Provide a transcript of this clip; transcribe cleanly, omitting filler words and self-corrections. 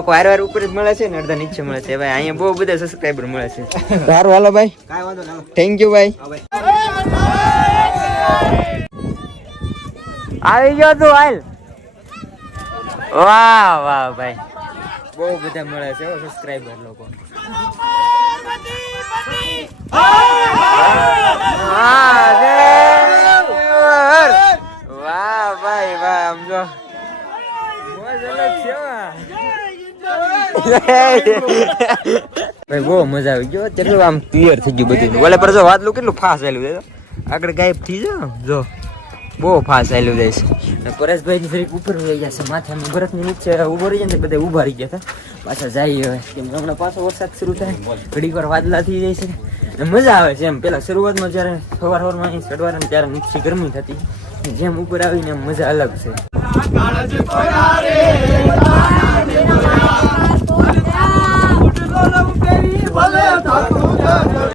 વાર વાર ઉપર જ મળે છે ને અડધા નીચે મળે છે ભાઈ. અહીંયા બહુ બધા સબસ્ક્રાઇબર મળે છે. સારું હાલો ભાઈ, કાંઈ વાંધો નહીં, થેન્ક યુ ભાઈ. આવી ગયો તું હાલ. વાહ વાહ ભાઈ, બહુ બધા મળે છે સબસ્ક્રાઇબર લોકો. વાહ ભાઈ વાહ, આમ જો ભાઈ બહુ મજા આવી ગયો. કેટલું આમ ક્લિયર થઈ ગયું બધું. ઓલે પર જો વાતલું કેટલું ફાસ્ટ આવેલું છે, આગળ ગાયબ થઈ જાવ જો, બહુ ફાસ્ટ આવેલું જાય છે. પરેશભાઈ ફરી ઉપર વહી ગયા છે, માથે બરફની નીચે ઉભો રહી જાય ને બધા ઉભા રહી ગયા હતા. પાછા જાય હવે કેમ હમણાં પાછો વરસાદ શરૂ થાય, ઘડીક વાર વાદળા થઈ જાય છે. મજા આવે છે એમ. પેલા શરૂઆતમાં જયારે સવારમાં અહીં ચડવાનું ત્યારે નીચે ગરમી થતી, જેમ ઉપર આવીને મજા અલગ છે.